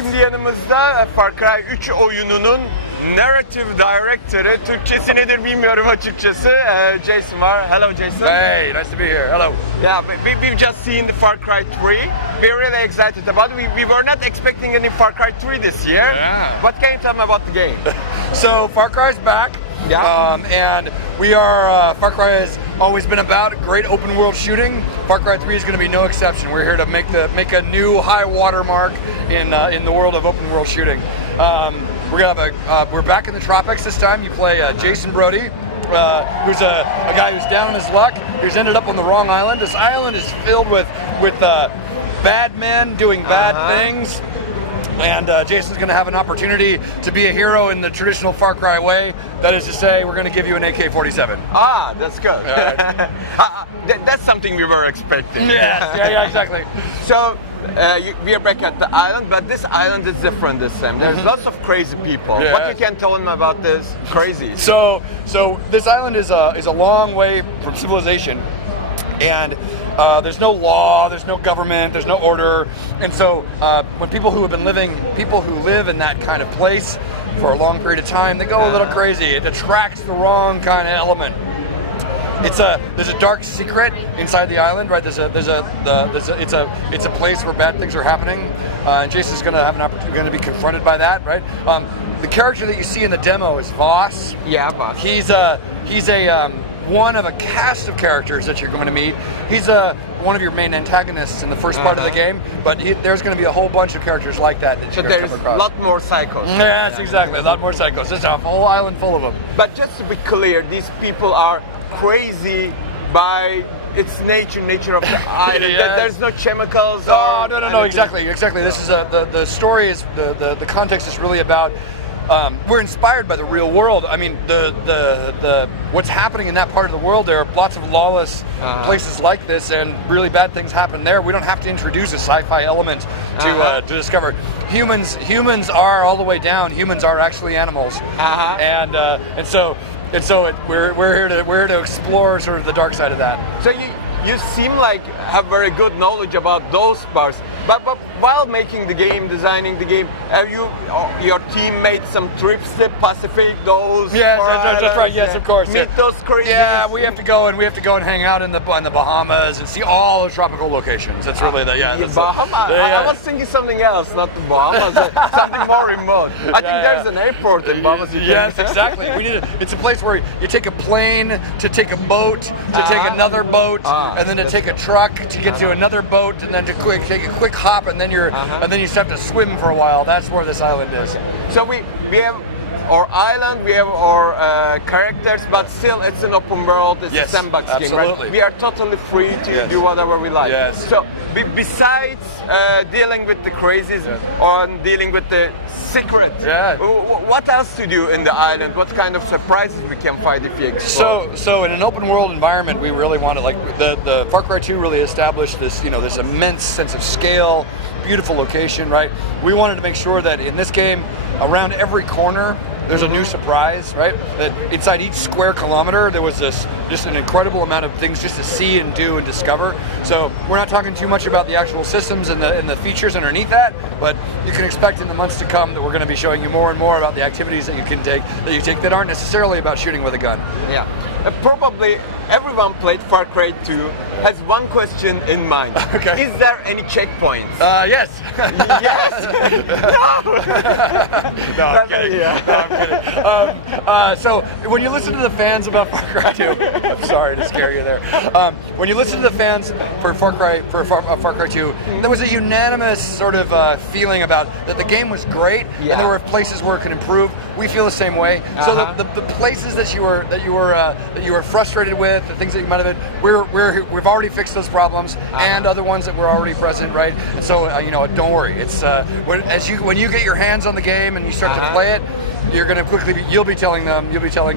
şimdi yanımızda FarCry 3 oyununun Narrative Director'ı, Türkçesi nedir bilmiyorum açıkçası. Jason var. Hello Jason. Hey, nice to be here. Hello. Yeah, we've just seen the Far Cry 3. We're really excited about it. We were not expecting any Far Cry 3 this year. Yeah. What can you tell me about the game? So Far Cry's back. Yeah. And we are, Far Cry has always been about great open world shooting. Far Cry 3 is going to be no exception. We're here to make a new high watermark in the world of open world shooting. We're back in the tropics this time. You play Jason Brody, who's a guy who's down on his luck, who's ended up on the wrong island. This island is filled with bad men doing bad things. And Jason's going to have an opportunity to be a hero in the traditional Far Cry way. That is to say, we're going to give you an AK-47. Ah, that's good. Right. That's something we were expecting. Yes, yeah, exactly. So, we are back at the island, but this island is different this time. There's lots of crazy people. Yeah. What you can tell them about this crazy? So this island is a long way from civilization, and there's no law, there's no government, there's no order, and so when people who live in that kind of place for a long period of time, they go a little crazy. It attracts the wrong kind of element. There's a dark secret inside the island, right? It's a place where bad things are happening, and Jason's going to have an opportunity, going to be confronted by that, right? The character that you see in the demo is Voss. Yeah, Voss. He's one of a cast of characters that you're going to meet. He's one of your main antagonists in the first part of the game, but there's going to be a whole bunch of characters like that so you're going to come across. There's a lot more psychos. Yes, exactly. A lot more psychos. There's a whole island full of them. But just to be clear, these people are crazy by its nature of the island. Yes. There's no chemicals. Oh, no, exactly. This is the story is the context is really about. We're inspired by the real world. I mean, the what's happening in that part of the world. There are lots of lawless places like this, and really bad things happen there. We don't have to introduce a sci-fi element to discover. Humans are all the way down. Humans are actually animals, and so we're here to explore sort of the dark side of that. So you seem like have very good knowledge about those parts. But while making the game, designing the game, have your team made some trips to Pacific? Those yes, that's right. Yes, of course. Meet those crazy. Yeah, we have to go and hang out in the Bahamas and see all the tropical locations. That's really Bahamas. I was thinking something else, not the Bahamas. Something more remote. I think there's an airport in Bahamas. Yes, exactly. It's a place where you take a plane to take a boat to take another boat, and then to take a truck to get to another boat, and then to take a quick hop, and then you just have to swim for a while. That's where this island is. So we have our island, we have our characters, but still it's an open world, it's a sandbox game, right? We are totally free to do whatever we like. Yes. So besides dealing with the crazies or dealing with the secret, what else to do in the island? What kind of surprises we can find if you explore? So in an open world environment, we really want to, like, the Far Cry 2 really established this, this immense sense of scale, beautiful location, right? We wanted to make sure that in this game, around every corner, there's a new surprise, right? That inside each square kilometer, there was just an incredible amount of things just to see and do and discover. So we're not talking too much about the actual systems and the features underneath that, but you can expect in the months to come that we're going to be showing you more and more about the activities that you can take that aren't necessarily about shooting with a gun. Yeah. Probably everyone played Far Cry 2 has one question in mind. Okay. Is there any checkpoints? Yes. Yes. No, I'm kidding. No, I'm kidding. So when you listen to the fans about Far Cry 2, I'm sorry to scare you there. When you listen to the fans for Far Cry 2, there was a unanimous sort of feeling about that the game was great, and there were places where it could improve. We feel the same way. So the places that you were frustrated with, the things that you might have been, we've already fixed those problems, and other ones that were already present, right? And so don't worry. It's when you get your hands on the game and you start to play it, you're going to you'll be telling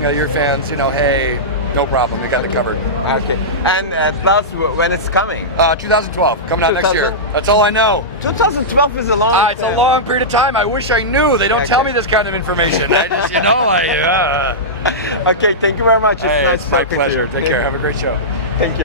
your fans, hey, no problem, we got it covered. Okay. And plus, when it's coming? 2012, coming out next year. That's all I know. 2012 is a long time. It's a long period of time. I wish I knew. They don't tell me this kind of information. I just, Okay, thank you very much. It's nice my pleasure. Take care. Have a great show. Thank you.